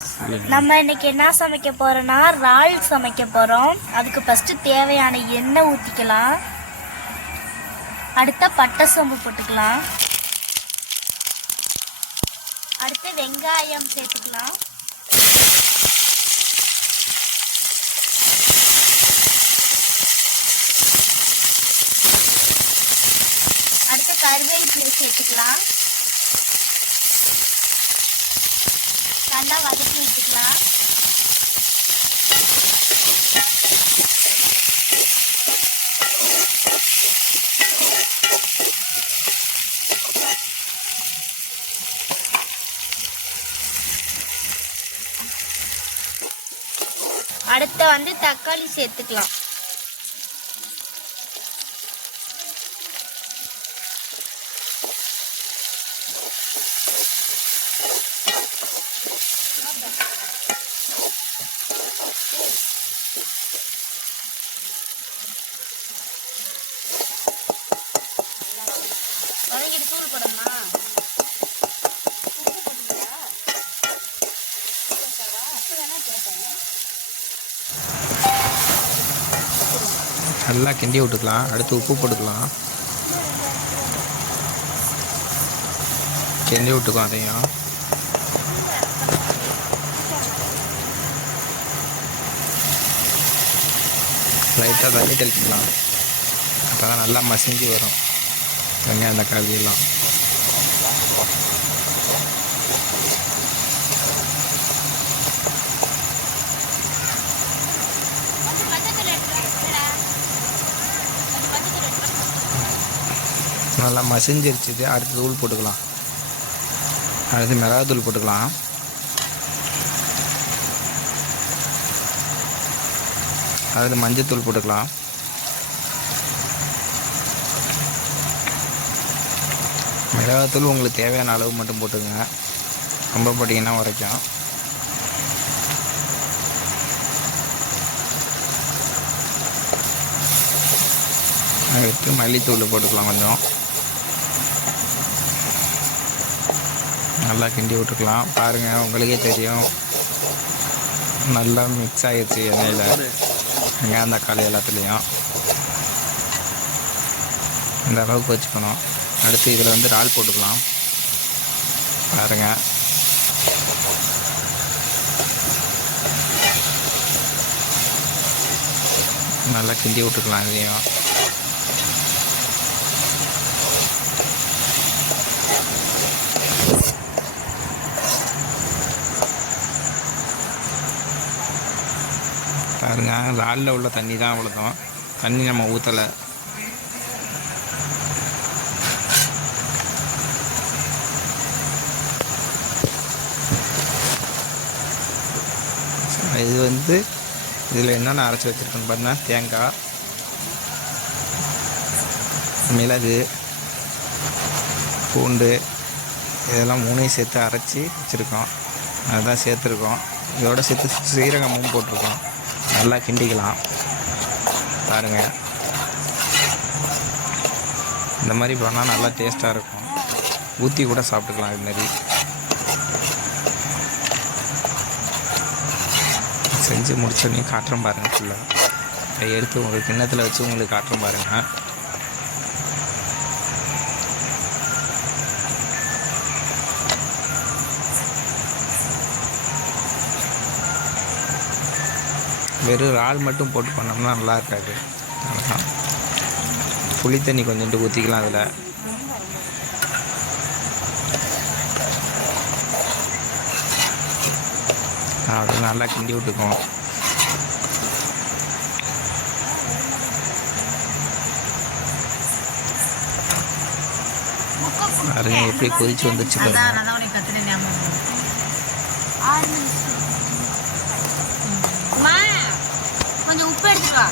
நம்ம இன்னைக்கு என்ன சமைக்க போறோம்னா இறால் சமைக்க போறோம். அதுக்கு ஃபர்ஸ்ட் தேவையான எண்ணெய் ஊற்றிக்கலாம். அடுத்த பட்டை சோம்பு போட்டுக்கலாம். அடுத்து வெங்காயம் சேர்த்துக்கலாம். அடுத்து கருவேப்பிலை சேர்த்துக்கலாம். நல்லா வதக்கி வச்சுக்கலாம். அடுத்து தக்காளி சேர்த்துக்கலாம். தூள் போடணுமா? நல்லா கிண்டி விட்டுக்கலாம். அடுத்து உப்பு போட்டுக்கலாம். கிண்டி விட்டுக்கும். அதையும் லைட்டாக தண்ணி தெளிச்சிக்கலாம். அப்போ தான் நல்லா மசிஞ்சு வரும் வெங்காயம் தக்காளி எல்லாம். நல்லா மசிஞ்சிருச்சுது. அடுத்து தூள் போட்டுக்கலாம். அடுத்து மிளகாத்தூள் போட்டுக்கலாம். அதில் மஞ்சத்தூள் போட்டுக்கலாம். மிளகாத்தூள் உங்களுக்கு தேவையான அளவு மட்டும் போட்டுக்கங்க. ரொம்ப போட்டிங்கன்னா உரைக்கும். அடுத்து மல்லித்தூள் போட்டுக்கலாம். கொஞ்சம் நல்லா கிண்டி விட்டுக்கலாம். பாருங்கள், உங்களுக்கே தெரியும் நல்லா மிக்ஸ் ஆகிடுச்சு எண்ணெயில் வெங்காயம் தக்காளி எல்லாத்துலேயும். இந்த அளவுக்கு வச்சுக்கணும். அடுத்து இதில் இறால் போட்டுக்கலாம். பாருங்கள், நல்லா கிண்டி விட்டுக்கலாம். இதையும் பாருங்க, இறாலில் உள்ள தண்ணி தான் அவ்வளோதான். தண்ணி நம்ம ஊற்றலை. இது இதில் என்னென்ன அரைச்சி வச்சுருக்கேன்னு பாருங்க. தேங்காய், மிளகு, பூண்டு இதெல்லாம் மூணையும் சேர்த்து அரைச்சி வச்சுருக்கோம். அதுதான் சேர்த்துருக்கோம். இதோட சேர்த்து சீரகமும் போட்டிருக்கோம். நல்லா கிண்டிக்கலாம். பாருங்கள், இந்த மாதிரி பண்ணால் நல்லா டேஸ்ட்டாக இருக்கும். ஊற்றி கூட சாப்பிட்டுக்கலாம். இது மாதிரி செஞ்சு முடிச்சோடனே காட்டுறோம் பாருங்கள். ஃபுல்லாக எடுத்து உங்களுக்கு கிண்ணத்தில் வச்சு உங்களுக்கு காட்டுறோம் பாருங்கள். வெறும் இறால் மட்டும் போட்டு பண்ணோம்னா நல்லா இருக்காது. அதனால் புளி தண்ணி கொஞ்சோண்டு ஊற்றிக்கலாம். அதில் அது நல்லா கிண்டி விட்டுக்கும். பாருங்க எப்படி கொதிச்சு வந்துச்சு பாருங்க. கொஞ்சம் உப்பு எடுத்துக்கோ.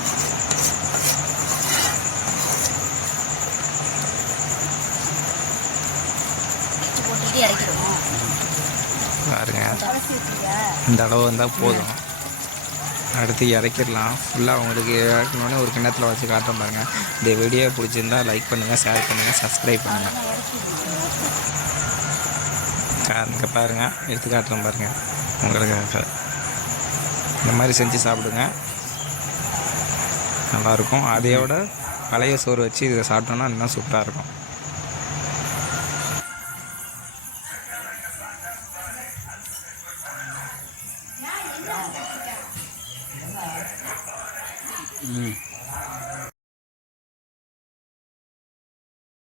பாருங்க, இந்த அளவு வந்தால் போதும். அடுத்து இறக்கிடலாம். ஃபுல்லாக உங்களுக்கு இறக்கணுன்னே ஒரு கிண்ணத்தில் வச்சு காட்டுறோம் பாருங்கள். இந்த வீடியோ பிடிச்சிருந்தா லைக் பண்ணுங்கள், ஷேர் பண்ணுங்கள், சப்ஸ்கிரைப் பண்ணுங்கள். இங்கே பாருங்கள், எடுத்து காட்டுறோம் பாருங்கள். உங்களுக்காக இந்த மாதிரி செஞ்சு சாப்பிடுங்க, நல்லாயிருக்கும். அதையோட பழைய சோறு வச்சு இதை சாப்பிட்டோன்னா இன்னும் சூப்பராக இருக்கும். ம்